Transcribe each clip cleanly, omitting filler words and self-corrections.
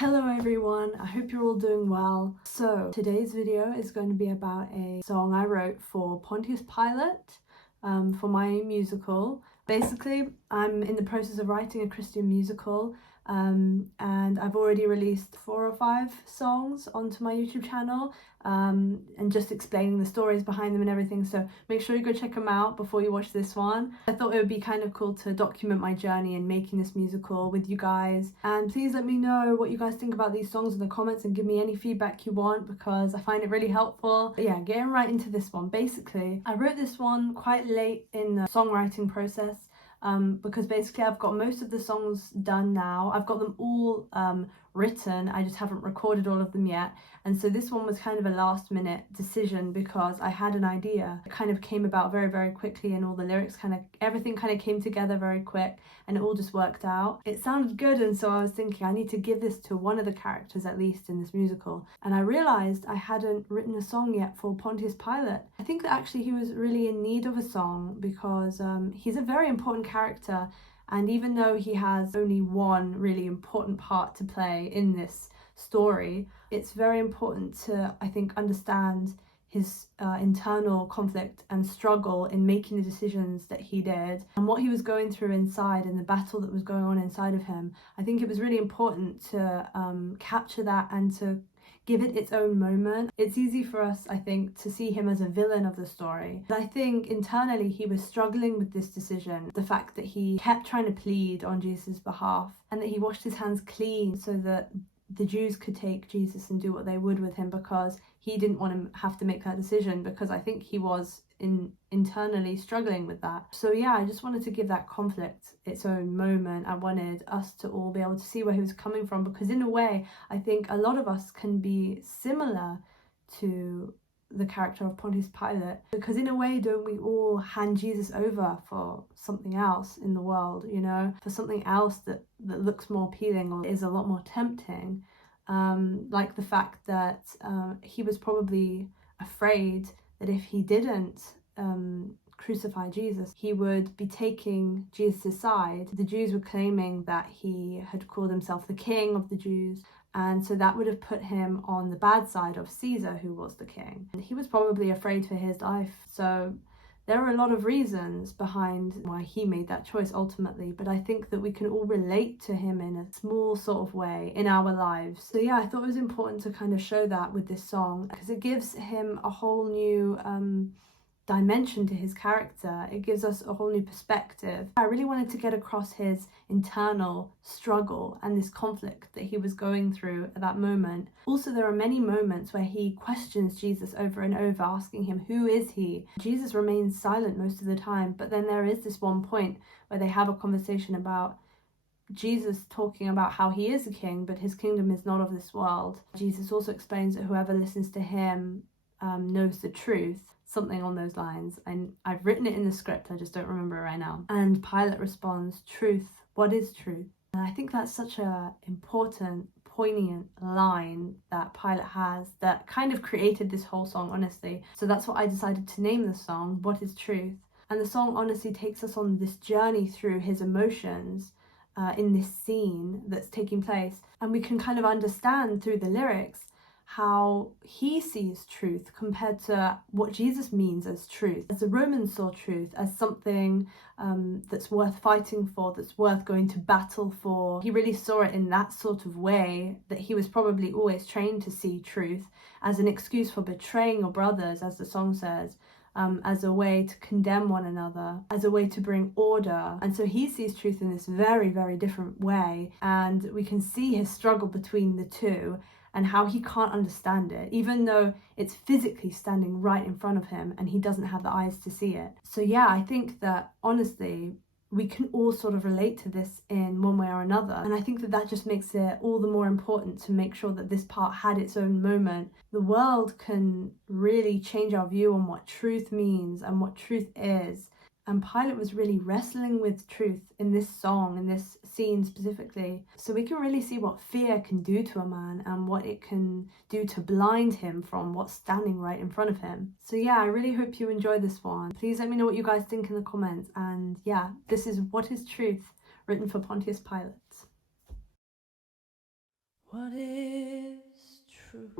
Hello everyone, I hope you're all doing well. So today's video is going to be about a song I wrote for Pontius Pilate for my musical. Basically, I'm in the process of writing a Christian musical and I've already released 4 or 5 songs onto my YouTube channel and just explaining the stories behind them and everything, so make sure you go check them out before you watch this one. I thought it would be kind of cool to document my journey in making this musical with you guys, and please let me know what you guys think about these songs in the comments and give me any feedback you want because I find it really helpful. But yeah, getting right into this one. Basically, I wrote this one quite late in the songwriting process because basically I've got most of the songs done now. I've got them all written, I just haven't recorded all of them yet, and so this one was kind of a last minute decision because I had an idea. It kind of came about very quickly, and all the lyrics everything kind of came together very quick and it all just worked out. It sounded good, and so I was thinking I need to give this to one of the characters at least in this musical, and I realized I hadn't written a song yet for Pontius Pilate. I think that actually he was really in need of a song because he's a very important character, and even though he has only one really important part to play in this story, it's very important to, I think, understand his internal conflict and struggle in making the decisions that he did and what he was going through inside and the battle that was going on inside of him. I think it was really important to capture that and to give it its own moment. It's easy for us, I think, to see him as a villain of the story, but I think internally he was struggling with this decision. The fact that he kept trying to plead on Jesus' behalf and that he washed his hands clean so that the Jews could take Jesus and do what they would with him, because he didn't want to have to make that decision, because I think he was internally struggling with that. So yeah, I just wanted to give that conflict its own moment. I wanted us to all be able to see where he was coming from, because in a way I think a lot of us can be similar to the character of Pontius Pilate, because in a way, don't we all hand Jesus over for something else in the world, you know, for something else that looks more appealing or is a lot more tempting, like the fact that he was probably afraid that if he didn't crucify Jesus, he would be taking Jesus' side. The Jews were claiming that he had called himself the king of the Jews, and so that would have put him on the bad side of Caesar, who was the king. And he was probably afraid for his life. So there are a lot of reasons behind why he made that choice ultimately, but I think that we can all relate to him in a small sort of way in our lives. So yeah, I thought it was important to kind of show that with this song, because it gives him a whole new dimension to his character. It gives us a whole new perspective. I really wanted to get across his internal struggle and this conflict that he was going through at that moment. Also, there are many moments where he questions Jesus over and over, asking him, who is he? Jesus remains silent most of the time, but then there is this one point where they have a conversation about Jesus talking about how he is a king, but his kingdom is not of this world. Jesus also explains that whoever listens to him knows the truth, something on those lines, and I've written it in the script, I just don't remember it right now. And Pilate responds, truth, what is truth? And I think that's such a important, poignant line that Pilate has that kind of created this whole song, honestly. So that's what I decided to name the song, What is Truth? And the song honestly takes us on this journey through his emotions in this scene that's taking place, and we can kind of understand through the lyrics how he sees truth compared to what Jesus means as truth. As the Romans saw truth as something that's worth fighting for, that's worth going to battle for. He really saw it in that sort of way, that he was probably always trained to see truth as an excuse for betraying your brothers, as the song says, as a way to condemn one another, as a way to bring order. And so he sees truth in this very different way, and we can see his struggle between the two and how he can't understand it, even though it's physically standing right in front of him and he doesn't have the eyes to see it. So yeah, I think that honestly, we can all sort of relate to this in one way or another. And I think that that just makes it all the more important to make sure that this part had its own moment. The world can really change our view on what truth means and what truth is. And Pilate was really wrestling with truth in this song, in this scene specifically. So we can really see what fear can do to a man and what it can do to blind him from what's standing right in front of him. So yeah, I really hope you enjoy this one. Please let me know what you guys think in the comments. And yeah, this is What is Truth, written for Pontius Pilate. What is truth?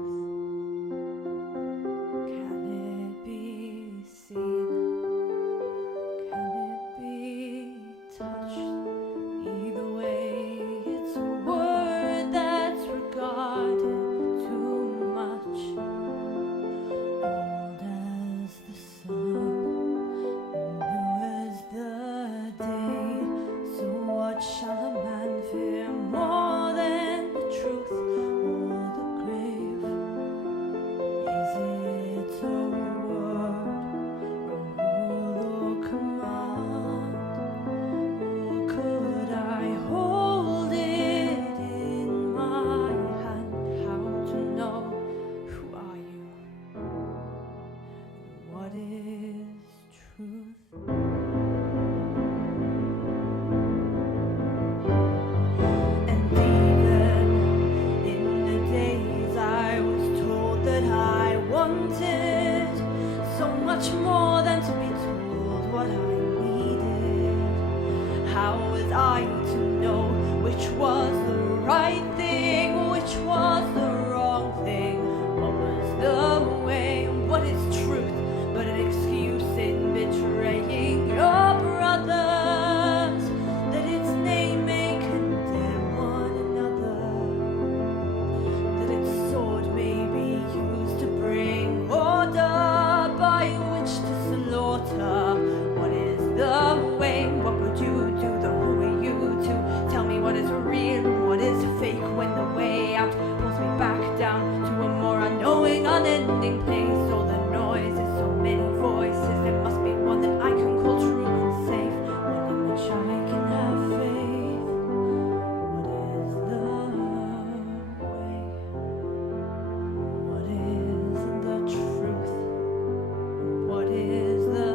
Can it be seen? Can it be touched? Either way, it's a word that's regarded too much. Old as the sun, new as the day. So what shall a man fear more than the truth or the grave? Is it a word, a rule or command? Or could I hold it in my hand? How to know? Who are you? What is truth? And even in the days I was told that I wanted so much more than to be told what I needed. How was I to know which was the right thing, which was the wrong thing? What was the way? What is truth but an excuse in betraying your brothers? That its name may condemn one another, that its sword may be used to bring order by which to slaughter. What is the way? What would you do? Who are you to tell me what is real and what is fake, when the way out pulls me back down to a more unknowing, unending place? All the noise is so many voices, there must be one that I can call true and safe, one in which I can have faith. What is the way? What is the truth? What is the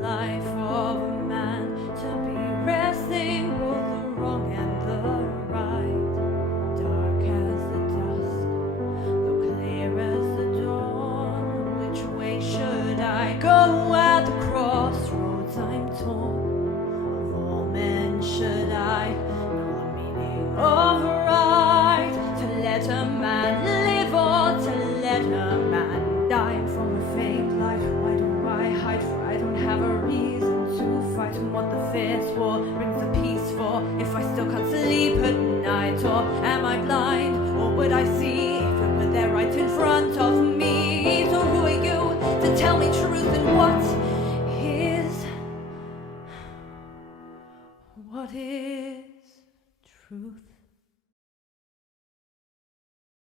life of a man to be wrestling both the wrong and the right? Dark as the dusk, though clear as the dawn. Which way should I go at the crossroads? I'm torn. Of all men should I know the meaning of right? To let a man live or to let a man die from a fake life? Why do I hide? For I don't have a reason to fight. And what the fierce war brings the peace for, if I still can't sleep at night? Or am I blind? Or would I see if it were there right in front of me? So who are you to tell me truth? And what is truth?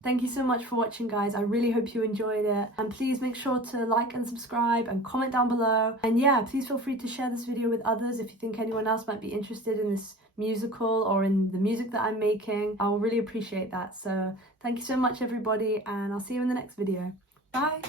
Thank you so much for watching, guys. I really hope you enjoyed it, and please make sure to like and subscribe and comment down below. And yeah, please feel free to share this video with others if you think anyone else might be interested in this musical or in the music that I'm making. I'll really appreciate that. So thank you so much, everybody, and I'll see you in the next video. Bye.